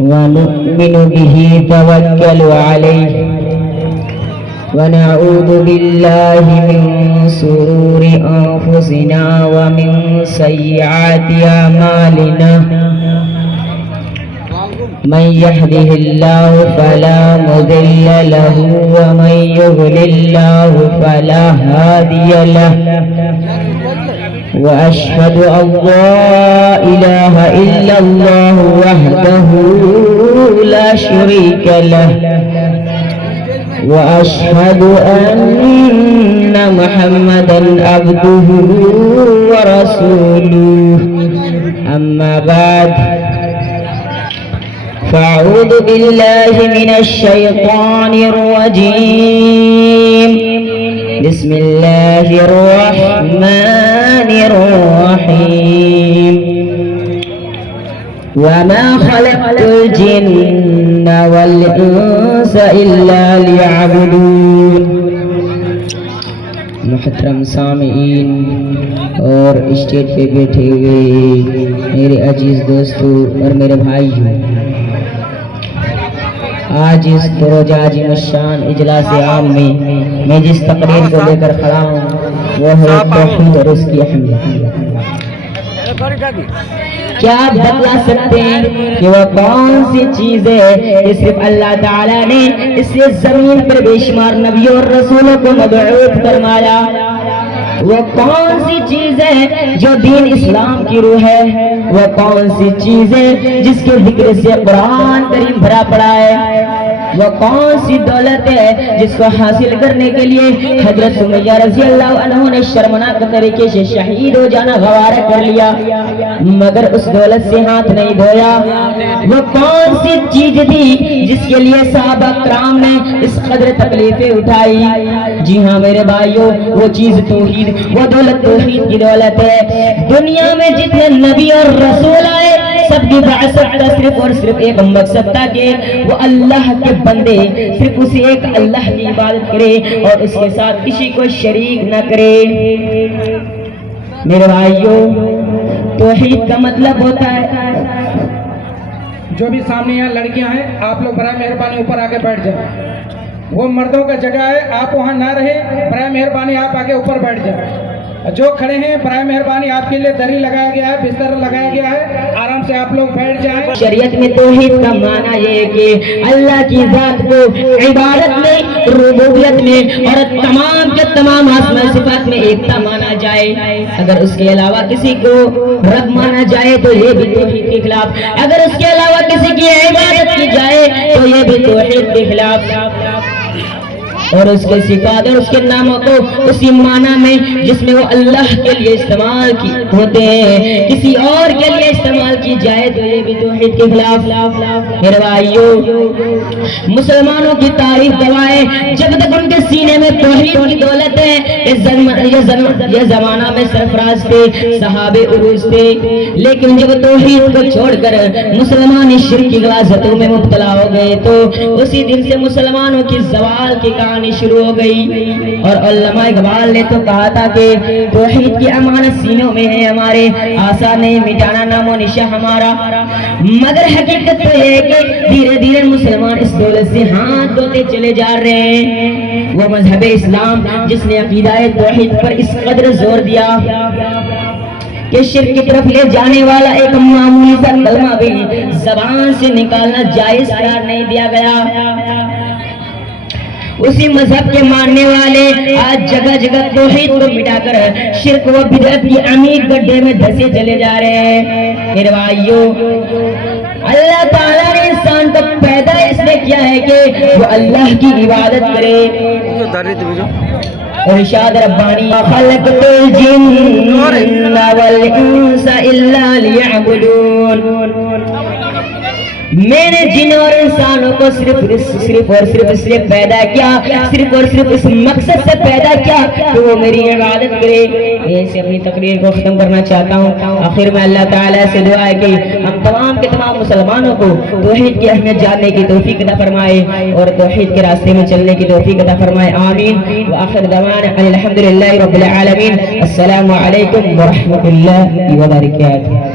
ونؤمن به توكل عليه ونعوذ بالله من شرور أنفسنا ومن سيئات أعمالنا من يهده الله فلا مضل له ومن يضلل الله فلا هادي له وأشهد أن لا إله إلا الله وحده لا شريك له وأشهد أن محمدا عبده ورسوله أما بعد فأعوذ بالله من الشيطان الرجيم بسم الله الرحمن الرحيم وما خلقت الجن والإنس إلا ليعبدون. محترم سامعین اور اسٹیج پہ بیٹھے ہوئے میرے عزیز دوستو اور میرے بھائیوں، آج اس دروج عظیم الشان اجلاس عام میں جس تقریر کو لے کر کھڑا ہوں وہ ہے توحید اور اس کی اہمیت. کیا آپ بتلا سکتے ہیں کہ وہ کون سی چیز ہے کہ صرف اللہ تعالیٰ نے اس زمین پر بے شمار نبیوں اور رسولوں کو مبعوث فرمایا؟ وہ کون سی چیز ہے جو دین اسلام کی روح ہے؟ وہ کون سی چیز ہے جس کے ذکر سے قرآن کریم بھرا پڑا ہے؟ وہ کون سی دولت ہے جس کو حاصل کرنے کے لیے حضرت سمیہ رضی اللہ عنہ نے شرمناک طریقے سے شہید ہو جانا گوارا کر لیا مگر اس دولت سے ہاتھ نہیں دھویا؟ وہ کون سی چیز تھی جس کے لیے صحابہ کرام نے اس قدر تکلیفیں اٹھائی؟ جی ہاں میرے بھائیوں، وہ چیز توحید، وہ دولت توحید کی دولت ہے. دنیا میں جتنے نبی اور رسول آئے سب کی بعثت کا صرف اور صرف ایک مقصد تھا کہ وہ اللہ کے بندے صرف اسے ایک اللہ کی عبادت کرے اور اس کے ساتھ کسی کو شریک نہ کرے. میرے بھائیوں، توحید کا مطلب ہوتا ہے، جو بھی سامنے یہاں لڑکیاں ہیں آپ لوگ برائے مہربانی اوپر آگے بیٹھ جائیں. وہ مردوں کا جگہ ہے، آپ وہاں نہ رہے، برائے مہربانی آپ آگے اوپر بیٹھ جائیں. جو کھڑے ہیں برائے مہربانی آپ کے لیے دری لگایا گیا ہے، بستر لگایا گیا ہے، آرام سے آپ لوگ بیٹھ جائیں. شریعت میں توحید کا معنی یہ ہے کہ اللہ کی ذات کو عبادت میں، ربوبیت میں اور تمام کے تمام اسماء صفات میں ایکتا مانا جائے. اگر اس کے علاوہ کسی کو رب مانا جائے تو یہ بھی توحید کے خلاف، اگر اس کے علاوہ کسی کی عبادت کی جائے تو یہ بھی توحید کے خلاف. اور اس کے صفات اور اس کے ناموں کو اسی معنی میں جس میں وہ اللہ کے لیے استعمال کی ہوتے ہیں کسی اور کے لیے استعمال کی جائے تو یہ بھی توحید کے خلاف. میرے بھائیوں، مسلمانوں کی تاریخ گواہ جب تک ان کے سینے میں توحید کی دولت ہے، یہ زمانہ میں سرفراز تھے، صحابہ عروج تھے. لیکن جب توحید کو چھوڑ کر مسلمان شرک کی غلاظتوں میں مبتلا ہو گئے تو اسی دن سے مسلمانوں کی زوال کی کہانی شروع ہو گئی. اور علامہ اقبال نے تو کہا تھا کہ توحید کی امانت سینوں میں ہے ہمارے، آسان نہیں مٹانا نام و نشان ہمارا. مگر حقیقت تو یہ ہے کہ دھیرے دھیرے مسلمان اس دولت سے ہاتھ دھوتے چلے جا رہے ہیں. وہ مذہب اسلام جس نے عقیدہ توحید پر اس قدر زور دیا کہ شرک کی طرف لے جانے والا ایک معمولی سا کلمہ بھی زبان سے نکالنا جائز قرار نہیں دیا گیا. اسی مذہب کے ماننے والے آج جگہ جگہ توحید کو مٹا کر شرک و بدعت کی عمیق گڈھے میں دھسے چلے جا رہے ہیں. میرے بھائیوں، اللہ تعالیٰ نے انسان کو پیدا اس لیے کیا ہے کہ وہ اللہ کی عبادت کرے. ارشاد ربانی خلقت الجن والانس الا لیعبدون، میں نے جن اور انسانوں کو صرف پیدا کیا، صرف اور صرف اس مقصد سے پیدا کیا کہ وہ میری عبادت کرے. میں اپنی تقریر کو ختم کرنا چاہتا ہوں. آخر میں اللہ تعالیٰ سے دعا ہے کہ ہم تمام کے تمام مسلمانوں کو توحید کی اہمیت جاننے کی توفیق عطا فرمائے اور توحید کے راستے میں چلنے کی توفیق عطا فرمائے. آمین. وآخر دعوانا الحمدللہ رب العالمین. السلام علیکم ورحمۃ اللہ وبرکاتہ.